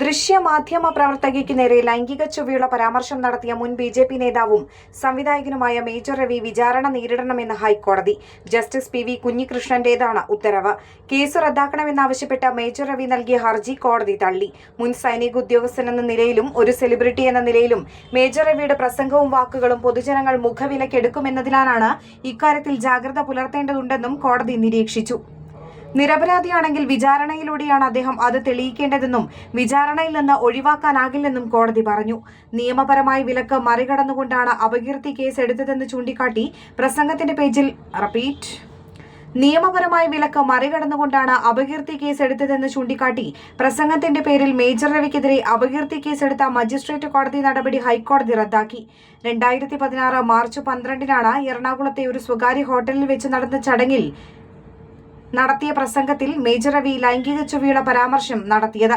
ദൃശ്യമാധ്യമ പ്രവർത്തകയ്ക്ക് നേരെ ലൈംഗിക ചൊവ്വയുള്ള പരാമർശം നടത്തിയ മുൻ ബിജെപി നേതാവും സംവിധായകനുമായ മേജർ രവി വിചാരണ നേരിടണമെന്ന് ഹൈക്കോടതി. ജസ്റ്റിസ് പി വി കുഞ്ഞികൃഷ്ണന്റേതാണ് ഉത്തരവ്. കേസ് റദ്ദാക്കണമെന്നാവശ്യപ്പെട്ട മേജർ രവി നൽകിയ ഹർജി കോടതി തള്ളി. മുൻ സൈനിക ഉദ്യോഗസ്ഥനെന്ന നിലയിലും ഒരു സെലിബ്രിറ്റി എന്ന നിലയിലും മേജർ രവിയുടെ പ്രസംഗവും വാക്കുകളും പൊതുജനങ്ങൾ മുഖവിലക്കെടുക്കുമെന്നതിനാലാണ് ഇക്കാര്യത്തിൽ ജാഗ്രത പുലർത്തേണ്ടതുണ്ടെന്നും കോടതി നിരീക്ഷിച്ചു. നിരപരാധിയാണെങ്കിൽ വിചാരണയിലൂടെയാണ് അദ്ദേഹം അത് തെളിയിക്കേണ്ടതെന്നും വിചാരണയിൽ നിന്ന് ഒഴിവാക്കാനാകില്ലെന്നും കോടതി പറഞ്ഞു. നിയമപരമായ വിലക്ക് മറികടന്നുകൊണ്ടാണ് അപകീർത്തി കേസ് എടുത്തതെന്ന് ചൂണ്ടിക്കാട്ടി പ്രസംഗത്തിന്റെ പേജിൽ നിയമപരമായ വിലക്ക് മറികടന്നുകൊണ്ടാണ് അപകീർത്തി കേസ് എടുത്തതെന്ന് ചൂണ്ടിക്കാട്ടി പ്രസംഗത്തിന്റെ പേരിൽ മേജർ രവിക്കെതിരെ അപകീർത്തി കേസെടുത്ത മജിസ്ട്രേറ്റ് കോടതി നടപടി ഹൈക്കോടതി റദ്ദാക്കി. 2016 മാർച്ച് 12-നാണ് എറണാകുളത്തെ ഒരു സ്വകാര്യ ഹോട്ടലിൽ വെച്ച് നടന്ന ചടങ്ങിൽ നടത്തിയ പ്രസംഗത്തിൽ മേജർ രവി ലൈംഗിക ചൊവ്വയുള്ള പരാമർശം നടത്തിയത്.